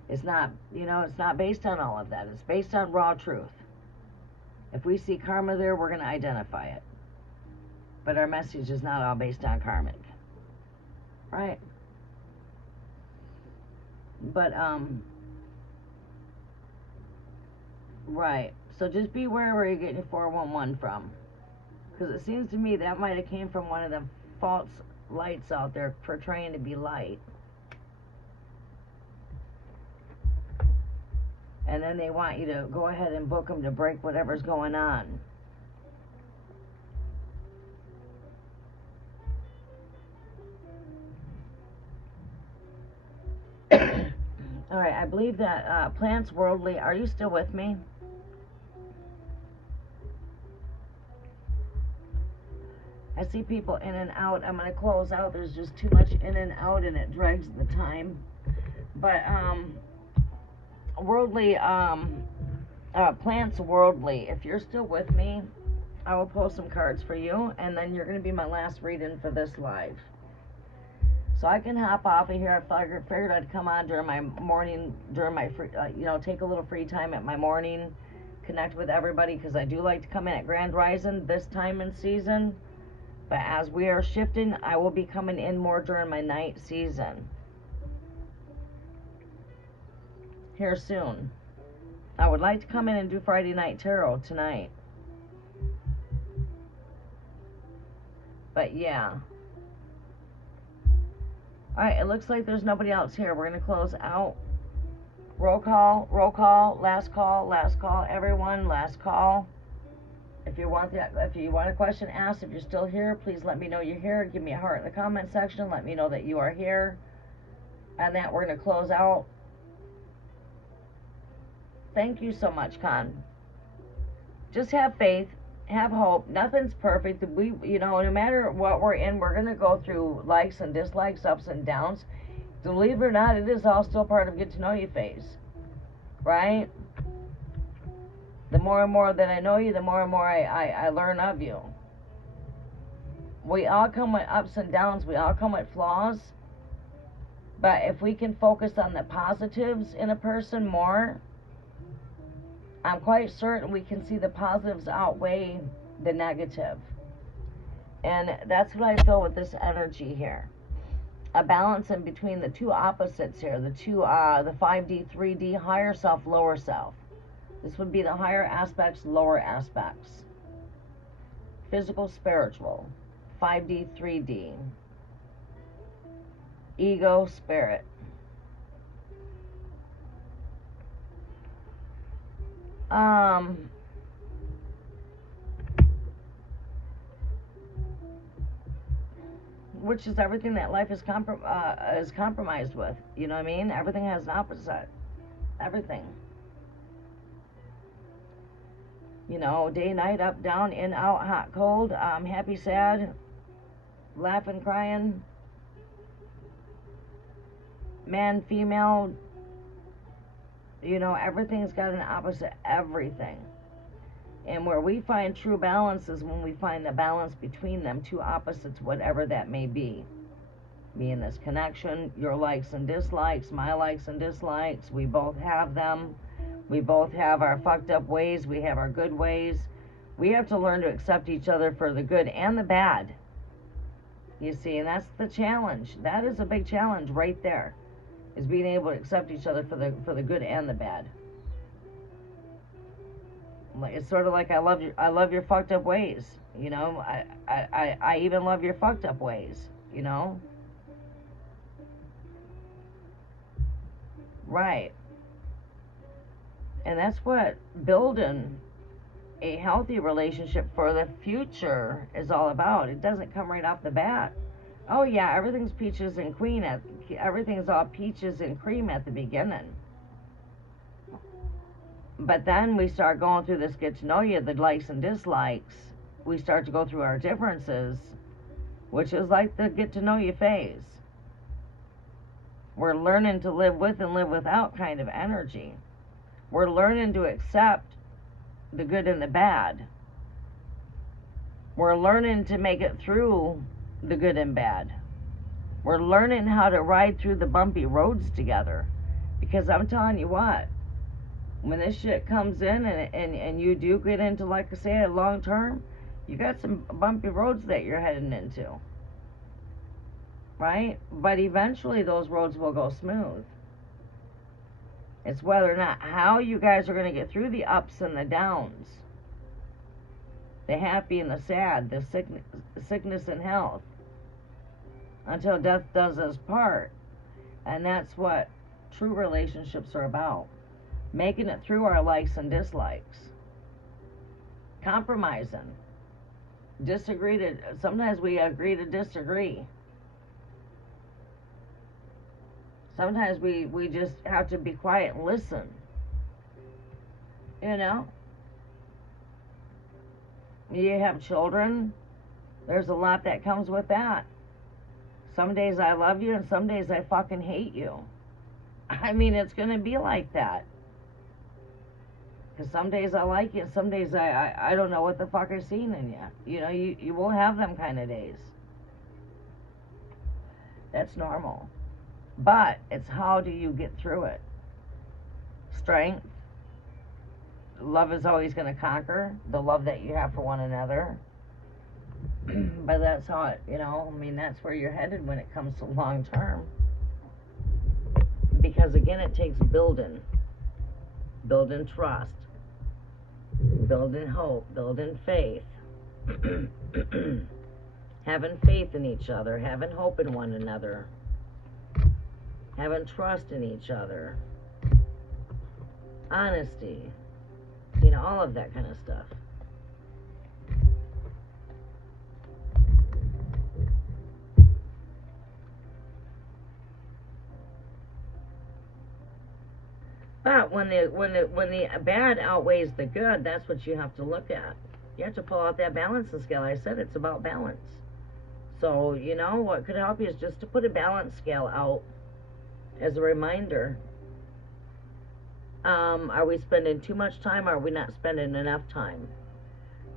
It's not, you know, it's not based on all of that. It's based on raw truth. If we see karma there, we're going to identify it. But our message is not all based on karmic, right? But, right. So just beware where you're getting your 411 from. Because it seems to me that might have came from one of the false lights out there portraying to be light. And then they want you to go ahead and book them to break whatever's going on. Alright, I believe that plants worldly. Are you still with me? I see people in and out. I'm going to close out. There's just too much in and out, and it drags the time. But, worldly, plants worldly. If you're still with me, I will post some cards for you, and then you're going to be my last reading for this live. So I can hop off of here. I figured I'd come on during my morning, during my free, take a little free time at my morning, connect with everybody, because I do like to come in at Grand Rising this time in season. But as we are shifting, I will be coming in more during my night season. Here soon. I would like to come in and do Friday Night Tarot tonight. But yeah. Alright, it looks like there's nobody else here. We're going to close out. Roll call, last call, everyone, last call. If you want a question asked, if you're still here, please let me know you're here. Give me a heart in the comment section. Let me know that you are here. And that we're going to close out. Thank you so much, Con. Just have faith. Have hope. Nothing's perfect. No matter what we're in, we're going to go through likes and dislikes, ups and downs. Believe it or not, it is all still part of get to know you phase. Right? The more and more that I know you, the more and more I learn of you. We all come with ups and downs. We all come with flaws. But if we can focus on the positives in a person more, I'm quite certain we can see the positives outweigh the negative. And that's what I feel with this energy here. A balance in between the two opposites here. The 5D, 3D, higher self, lower self. This would be the higher aspects, lower aspects. Physical, spiritual. 5D, 3D. Ego, spirit. Which is everything that life is compromised with. You know what I mean? Everything has an opposite. Everything. You know, day, night, up, down, in, out, hot, cold, happy, sad, laughing, crying. man, female, you know, everything's got an opposite everything. And where we find true balance is when we find the balance between them, two opposites, whatever that may be. Me in this connection, your likes and dislikes, my likes and dislikes, we both have them. We both have our fucked up ways, we have our good ways. We have to learn to accept each other for the good and the bad. You see, and that's the challenge. That is a big challenge right there, is being able to accept each other for the good and the bad. It's sort of like I love your fucked up ways, you know. I even love your fucked up ways, you know. Right. And that's what building a healthy relationship for the future is all about. It doesn't come right off the bat. Oh yeah, everything's peaches and cream. Everything's all peaches and cream at the beginning. But then we start going through this get to know you, the likes and dislikes. We start to go through our differences, which is like the get to know you phase. We're learning to live with and live without kind of energy. We're learning to accept the good and the bad. We're learning to make it through the good and bad. We're learning how to ride through the bumpy roads together. Because I'm telling you what, when this shit comes in and you do get into, like I say, a long term, you got some bumpy roads that you're heading into. Right? But eventually those roads will go smooth. It's whether or not how you guys are going to get through the ups and the downs, the happy and the sad, the sickness and health, until death does us part. And that's what true relationships are about. Making it through our likes and dislikes. Compromising. Sometimes we agree to disagree. Sometimes we just have to be quiet and listen. You know? You have children, there's a lot that comes with that. Some days I love you and some days I fucking hate you. I mean, it's going to be like that. Because some days I like you and some days I don't know what the fuck I've seen in you. You know, you will have them kind of days. That's normal. But it's how do you get through it? Strength. Love is always going to conquer the love that you have for one another. But that's how it, you know, I mean, that's where you're headed when it comes to long term. Because again, it takes building trust, building hope, building faith, having faith in each other, having hope in one another, having trust in each other, honesty, you know, all of that kind of stuff. But when the bad outweighs the good, that's what you have to look at. You have to pull out that balancing scale. I said it's about balance. So, you know, what could help you is just to put a balance scale out as a reminder. Are we spending too much time? Or are we not spending enough time?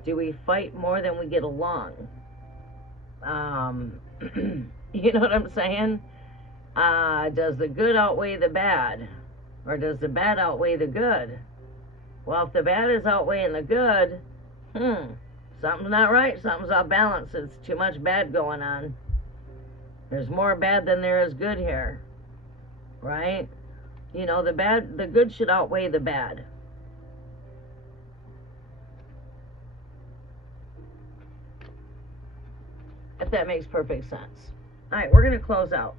Do we fight more than we get along? You know what I'm saying? Does the good outweigh the bad? Or does the bad outweigh the good? Well, if the bad is outweighing the good, something's not right. Something's off balance. It's too much bad going on. There's more bad than there is good here. Right? You know, the good should outweigh the bad. If that makes perfect sense. Alright, we're going to close out.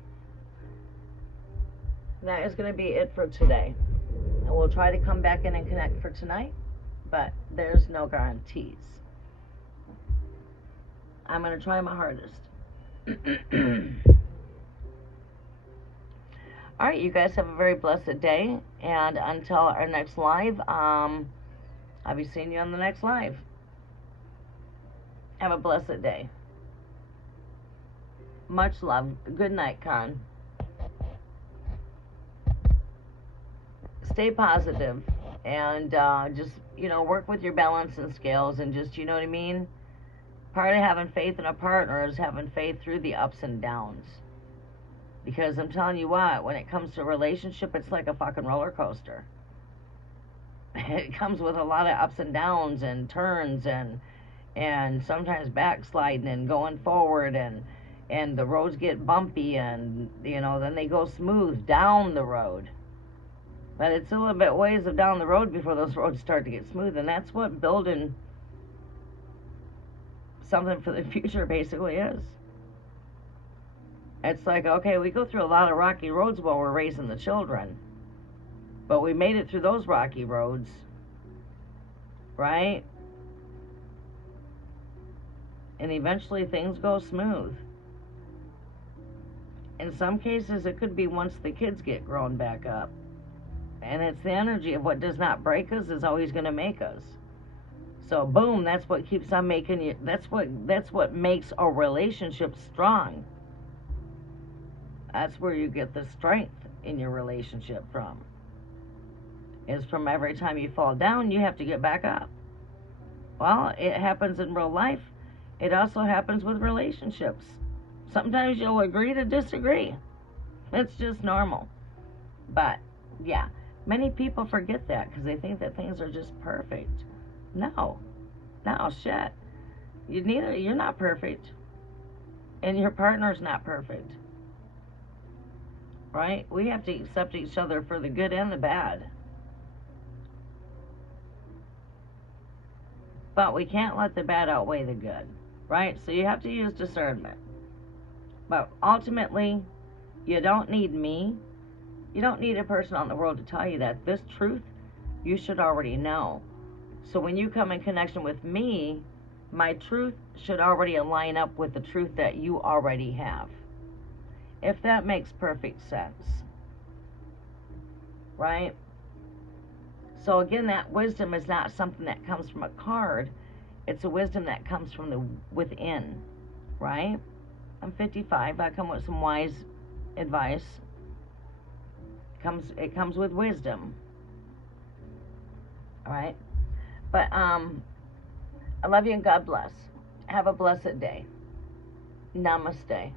That is going to be it for today. And we'll try to come back in and connect for tonight, but there's no guarantees. I'm going to try my hardest. Alright, you guys have a very blessed day, and until our next live, I'll be seeing you on the next live. Have a blessed day. Much love. Good night, Con. stay positive and just, work with your balance and scales and just, you know what I mean? Part of having faith in a partner is having faith through the ups and downs. Because I'm telling you what, when it comes to a relationship, it's like a fucking roller coaster. It comes with a lot of ups and downs and turns and sometimes backsliding and going forward and the roads get bumpy and, then they go smooth down the road. But it's a little bit ways of down the road before those roads start to get smooth, and that's what building something for the future basically is. It's like, okay, we go through a lot of rocky roads while we're raising the children, but we made it through those rocky roads, right? And eventually things go smooth. In some cases, it could be once the kids get grown back up. And it's the energy of what does not break us is always going to make us. So boom, that's what keeps on making you, that's what makes a relationship strong. That's where you get the strength in your relationship from. Is from every time you fall down, you have to get back up. Well, it happens in real life. It also happens with relationships. Sometimes you'll agree to disagree. It's just normal. But, yeah, many people forget that because they think that things are just perfect. No, shit. You're not perfect. And your partner's not perfect. Right? We have to accept each other for the good and the bad. But we can't let the bad outweigh the good. Right? So you have to use discernment. But ultimately, you don't need me. You don't need a person on the world to tell you that. This truth, you should already know. So when you come in connection with me, my truth should already line up with the truth that you already have. If that makes perfect sense. Right? So again, that wisdom is not something that comes from a card. It's a wisdom that comes from the within. Right? I'm 55. I come with some wise advice. It comes with wisdom. All right? But I love you and God bless. Have a blessed day. Namaste.